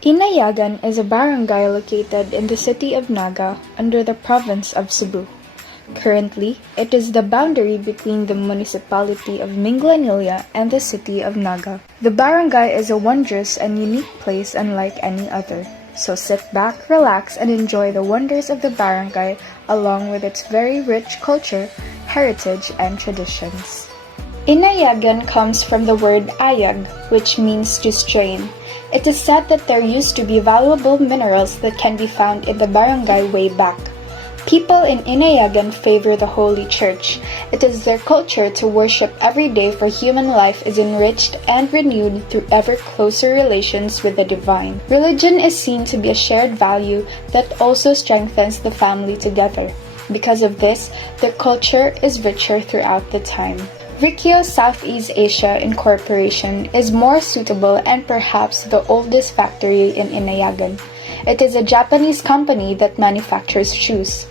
Inayagan is a barangay located in the city of Naga under the province of Cebu. Currently, it is the boundary between the municipality of Minglanilla and the city of Naga. The barangay is a wondrous and unique place unlike any other. So sit back, relax, and enjoy the wonders of the barangay along with its very rich culture, heritage, and traditions. Inayagan comes from the word ayag, which means to strain. It is said that there used to be valuable minerals that can be found in the barangay way back. People in Inayagan favor the Holy Church. It is their culture to worship every day, for human life is enriched and renewed through ever closer relations with the divine. Religion is seen to be a shared value that also strengthens the family together. Because of this, their culture is richer throughout the time. Rikyo Southeast Asia Incorporation is more suitable and perhaps the oldest factory in Inayagan. It is a Japanese company that manufactures shoes.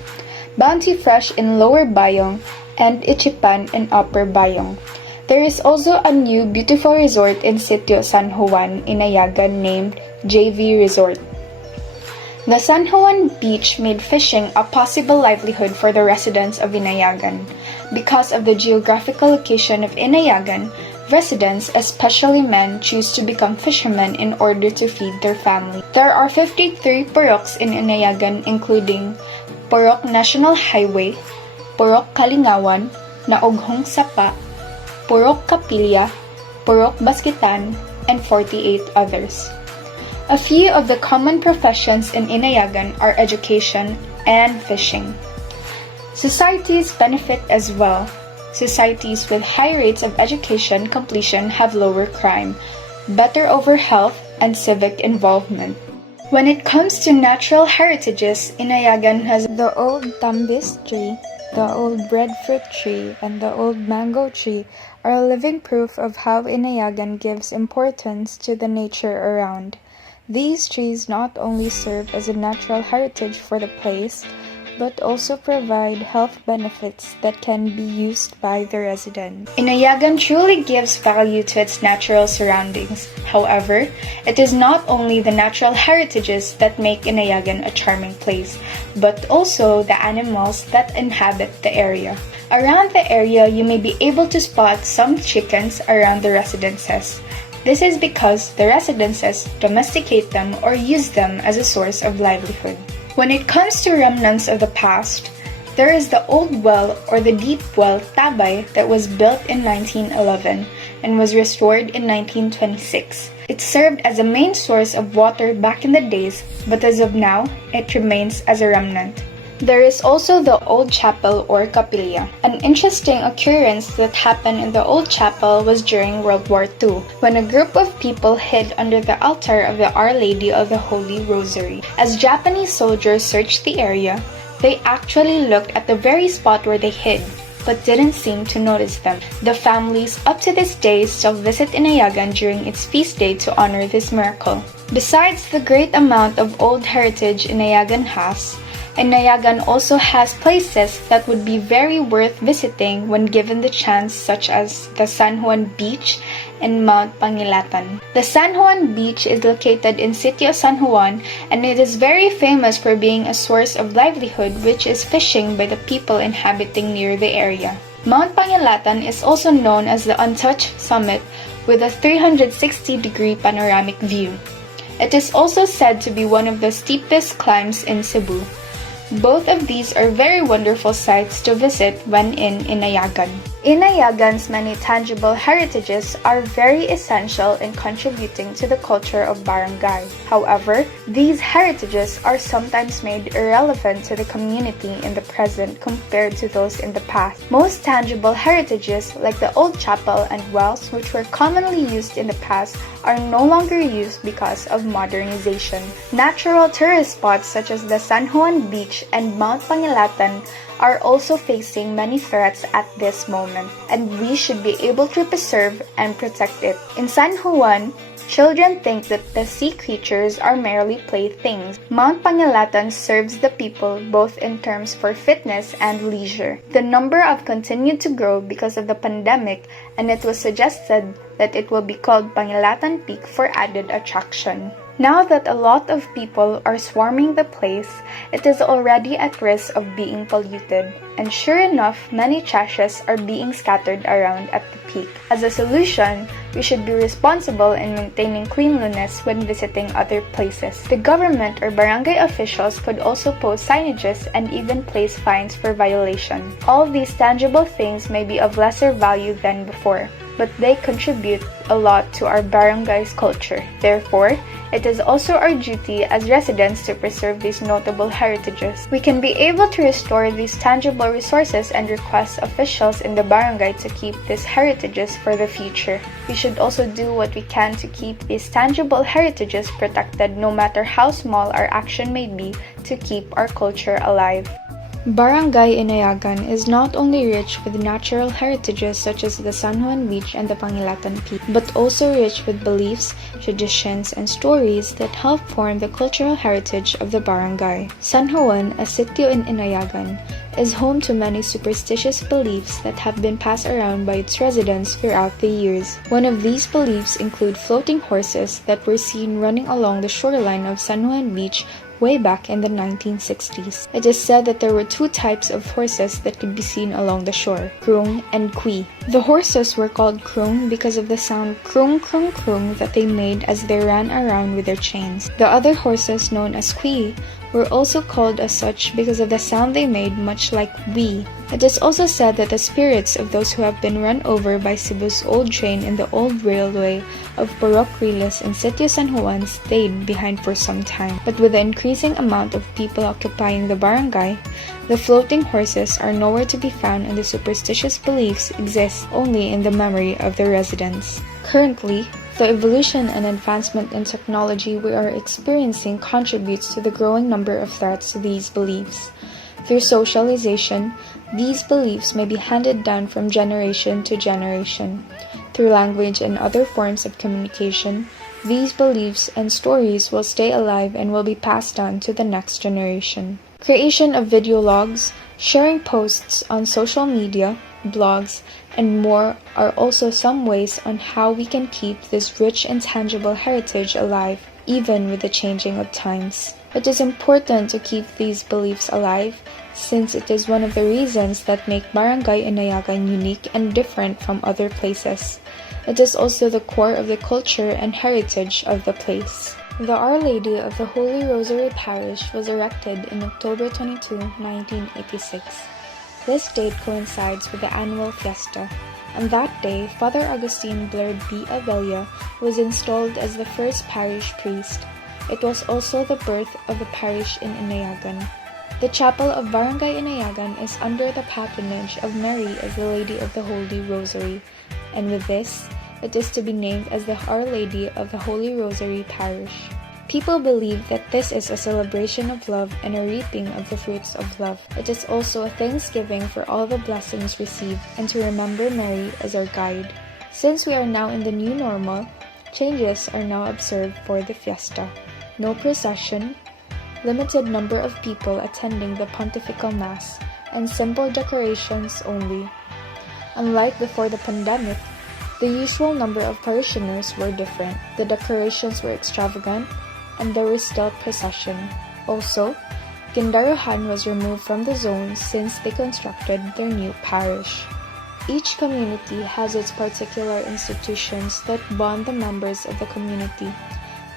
Bounty Fresh in Lower Bayong and Ichipan in Upper Bayong. There is also a new beautiful resort in Sitio San Juan, Inayagan named JV Resort. The San Juan Beach made fishing a possible livelihood for the residents of Inayagan. Because of the geographical location of Inayagan, residents, especially men, choose to become fishermen in order to feed their family. There are 53 Poocs in Inayagan, including Pooc National Highway, Pooc Kalingawan, Naoghong Sapa, Pooc Kapilya, Pooc Basquitan, and 48 others. A few of the common professions in Inayagan are education and fishing. Societies benefit as well. Societies with high rates of education completion have lower crime, better over health, and civic involvement. When it comes to natural heritages, Inayagan has the old tambis tree, the old breadfruit tree, and the old mango tree are a living proof of how Inayagan gives importance to the nature around. These trees not only serve as a natural heritage for the place, but also provide health benefits that can be used by the residents. Inayagan truly gives value to its natural surroundings. However, it is not only the natural heritages that make Inayagan a charming place, but also the animals that inhabit the area. Around the area, you may be able to spot some chickens around the residences. This is because the residences domesticate them or use them as a source of livelihood. When it comes to remnants of the past, there is the old well or the deep well Tabay that was built in 1911 and was restored in 1926. It served as a main source of water back in the days, but as of now, it remains as a remnant. There is also the old chapel or capilla. An interesting occurrence that happened in the old chapel was during World War II, when a group of people hid under the altar of the Our Lady of the Holy Rosary. As Japanese soldiers searched the area, they actually looked at the very spot where they hid, but didn't seem to notice them. The families up to this day still visit Inayagan during its feast day to honor this miracle. Besides the great amount of old heritage Inayagan has, Inayagan also has places that would be very worth visiting when given the chance, such as the San Juan Beach and Mount Pangilatan. The San Juan Beach is located in Sitio San Juan, and it is very famous for being a source of livelihood, which is fishing by the people inhabiting near the area. Mount Pangilatan is also known as the untouched summit with a 360-degree panoramic view. It is also said to be one of the steepest climbs in Cebu. Both of these are very wonderful sites to visit when in Inayagan. Inayagan's many tangible heritages are very essential in contributing to the culture of barangay. However, these heritages are sometimes made irrelevant to the community in the present compared to those in the past. Most tangible heritages, like the old chapel and wells which were commonly used in the past, are no longer used because of modernization. Natural tourist spots such as the San Juan Beach and Mount Pangilatan are also facing many threats at this moment, and we should be able to preserve and protect it. In San Juan, children think that the sea creatures are merely playthings. Mount Pangilatan serves the people both in terms for fitness and leisure. The number of continued to grow because of the pandemic, and it was suggested that it will be called Pangilatan Peak for added attraction. Now that a lot of people are swarming the place, it is already at risk of being polluted, and sure enough, many trashes are being scattered around at the peak. As a solution, we should be responsible in maintaining cleanliness when visiting other places. The government or barangay officials could also post signages and even place fines for violation. All these tangible things may be of lesser value than before, but they contribute a lot to our barangay's culture. Therefore, it is also our duty as residents to preserve these notable heritages. We can be able to restore these tangible resources and request officials in the barangay to keep these heritages for the future. We should also do what we can to keep these tangible heritages protected, no matter how small our action may be, to keep our culture alive. Barangay Inayagan is not only rich with natural heritages such as the San Juan Beach and the Pangilatan Peak, but also rich with beliefs, traditions, and stories that help form the cultural heritage of the barangay. San Juan, a sitio in Inayagan, is home to many superstitious beliefs that have been passed around by its residents throughout the years. One of these beliefs include floating horses that were seen running along the shoreline of San Juan Beach way back in the 1960s. It is said that there were two types of horses that could be seen along the shore, krung and kui. The horses were called krung because of the sound krung krung krung that they made as they ran around with their chains. The other horses, known as kui, were also called as such because of the sound they made, much like wee. It is also said that the spirits of those who have been run over by Cebu's old train in the old railway of Pooc in Sitio San Juan stayed behind for some time. But with the increasing amount of people occupying the barangay, the floating horses are nowhere to be found, and the superstitious beliefs exist only in the memory of the residents. Currently, the evolution and advancement in technology we are experiencing contributes to the growing number of threats to these beliefs. Through socialization, these beliefs may be handed down from generation to generation. Through language and other forms of communication, these beliefs and stories will stay alive and will be passed down to the next generation. Creation of video logs, sharing posts on social media, blogs, and more are also some ways on how we can keep this rich and tangible heritage alive, even with the changing of times. It is important to keep these beliefs alive, since it is one of the reasons that make Barangay Inayagan unique and different from other places. It is also the core of the culture and heritage of the place. The Our Lady of the Holy Rosary Parish was erected in October 22, 1986. This date coincides with the annual fiesta. On that day, Father Agustin Blair B. Avella was installed as the first parish priest. It was also the birth of the parish in Inayagan. The chapel of Barangay Inayagan is under the patronage of Mary as the Lady of the Holy Rosary, and with this, it is to be named as the Our Lady of the Holy Rosary Parish. People believe that this is a celebration of love and a reaping of the fruits of love. It is also a thanksgiving for all the blessings received and to remember Mary as our guide. Since we are now in the new normal, changes are now observed for the fiesta. No procession, limited number of people attending the Pontifical Mass, and simple decorations only. Unlike before the pandemic, the usual number of parishioners were different. The decorations were extravagant, and there was still procession. Also, Gindaruhan was removed from the zone since they constructed their new parish. Each community has its particular institutions that bond the members of the community.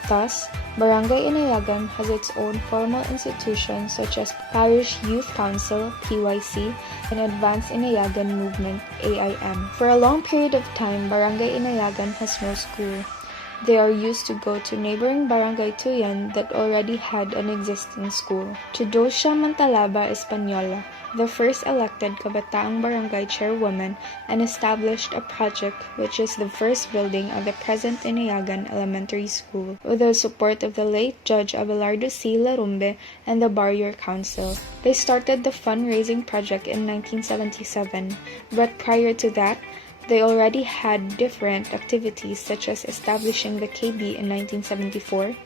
Thus, Barangay Inayagan has its own formal institutions such as Parish Youth Council, PYC, and Advanced Inayagan Movement, AIM. For a long period of time, Barangay Inayagan has no school. They are used to go to neighboring Barangay Tuyan that already had an existing school. Tudosya Mantalaba Española, the first elected Kabataang Barangay Chairwoman, and established a project which is the first building of the present Inayagan Elementary School, with the support of the late Judge Abelardo C. Larumbe and the Barrio Council. They started the fundraising project in 1977, but prior to that, they already had different activities such as establishing the KB in 1974,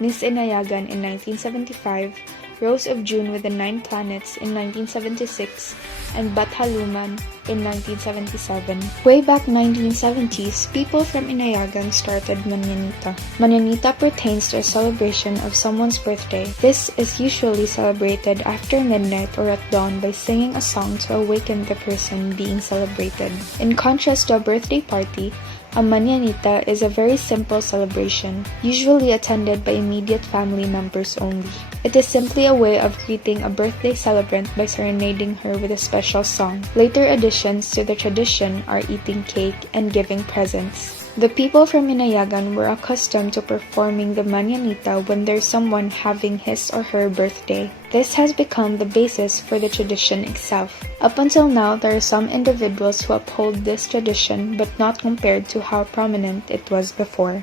Miss Inayagan in 1975, Rose of June with the 9 Planets in 1976, and Bathaluman in 1977. Way back 1970s, people from Inayagan started Manyanita. Manyanita pertains to a celebration of someone's birthday. This is usually celebrated after midnight or at dawn by singing a song to awaken the person being celebrated. In contrast to a birthday party, a Manyanita is a very simple celebration, usually attended by immediate family members only. It is simply a way of greeting a birthday celebrant by serenading her with a special song. Later additions to the tradition are eating cake and giving presents. The people from Inayagan were accustomed to performing the Manyanita when there's someone having his or her birthday. This has become the basis for the tradition itself. Up until now, there are some individuals who uphold this tradition but not compared to how prominent it was before.